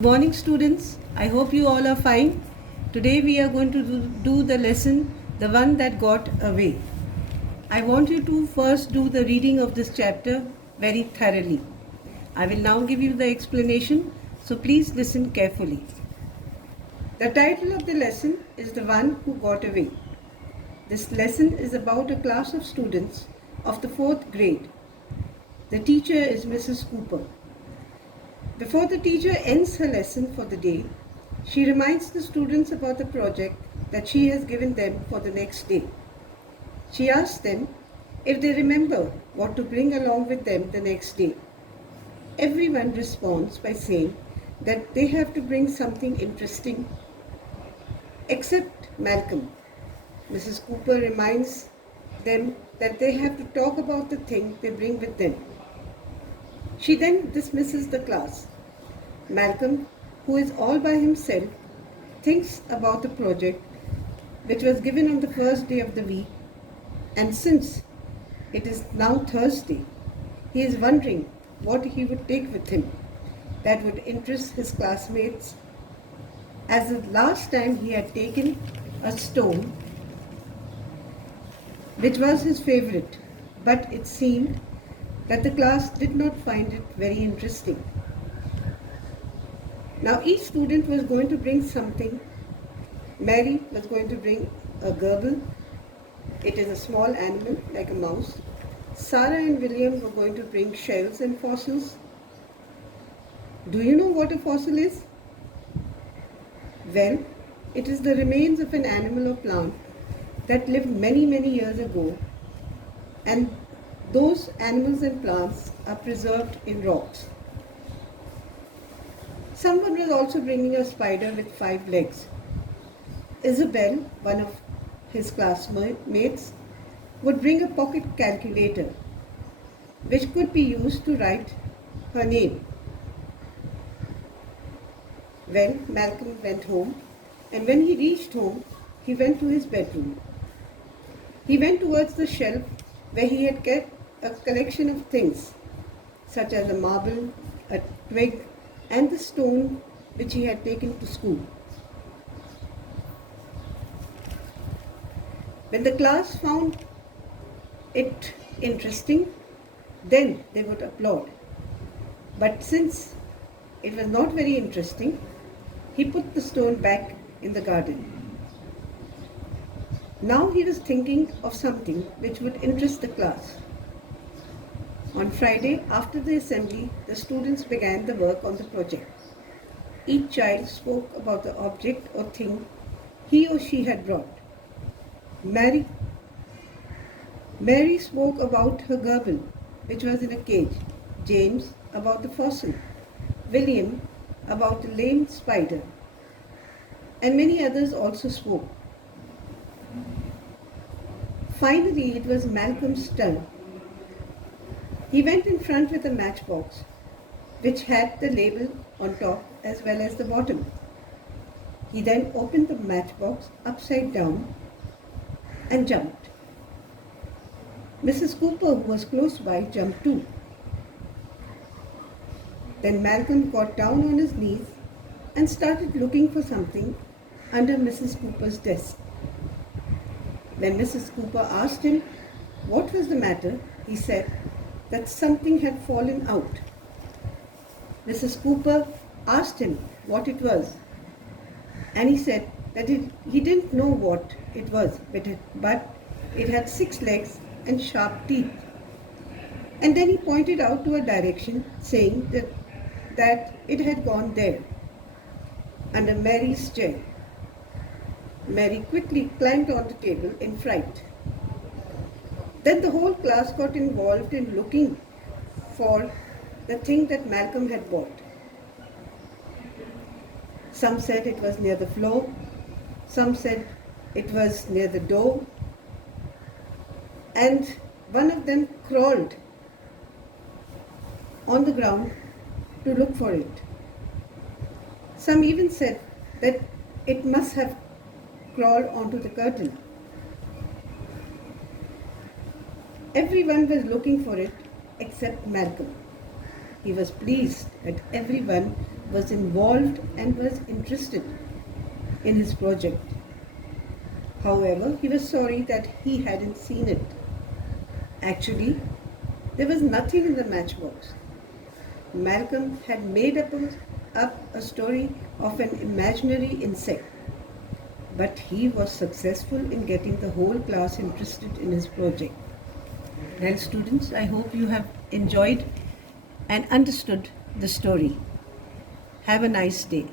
Morning students, I hope you all are fine. Today we are going to do the lesson, the one that got away. I want you to first do the reading of this chapter very thoroughly. I will now give you the explanation, so please listen carefully. The title of the lesson is The One Who Got Away. This lesson is about a class of students of the 4th grade. The teacher is Mrs. Cooper. Before the teacher ends her lesson for the day, she reminds the students about the project that she has given them for the next day. She asks them if they remember what to bring along with them the next day. Everyone responds by saying that they have to bring something interesting, except Malcolm. Mrs. Cooper reminds them that they have to talk about the thing they bring with them. She then dismisses the class. Malcolm, who is all by himself, thinks about the project which was given on the first day of the week, and since it is now Thursday, he is wondering what he would take with him that would interest his classmates, as the last time he had taken a stone which was his favorite, but it seemed that the class did not find it very interesting. Now each student was going to bring something. Mary was going to bring a gerbil. It is a small animal like a mouse. Sarah and William were going to bring shells and fossils. Do you know what a fossil is? Well, it is the remains of an animal or plant that lived many years ago, and those animals and plants are preserved in rocks. Someone was also bringing a spider with 5 legs. Isabel, one of his classmates, would bring a pocket calculator, which could be used to write her name. Well, Malcolm went home, and when he reached home, he went to his bedroom. He went towards the shelf where he had kept a collection of things, such as a marble, a twig, and the stone which he had taken to school. When the class found it interesting, then they would applaud. But since it was not very interesting, he put the stone back in the garden. Now he was thinking of something which would interest the class. On Friday, after the assembly, the students began the work on the project. Each child spoke about the object or thing he or she had brought. Mary spoke about her gerbil, which was in a cage. James about the fossil. William about the lame spider. And many others also spoke. Finally, it was Malcolm's turn. He went in front with a matchbox, which had the label on top as well as the bottom. He then opened the matchbox upside down and jumped. Mrs. Cooper, who was close by, jumped too. Then Malcolm got down on his knees and started looking for something under Mrs. Cooper's desk. When Mrs. Cooper asked him what was the matter, he said that something had fallen out. Mrs. Cooper asked him what it was, and he said that he didn't know what it was, but it had 6 legs and sharp teeth. And then he pointed out to a direction, saying that it had gone there, under Mary's chair. Mary quickly climbed on the table in fright. Then the whole class got involved in looking for the thing that Malcolm had bought. Some said it was near the floor, some said it was near the door, and one of them crawled on the ground to look for it. Some even said that it must have crawled onto the curtain. Everyone was looking for it except Malcolm. He was pleased that everyone was involved and was interested in his project. However, he was sorry that he hadn't seen it. Actually, there was nothing in the matchbox. Malcolm had made up a story of an imaginary insect, but he was successful in getting the whole class interested in his project. Well, students, I hope you have enjoyed and understood the story. Have a nice day.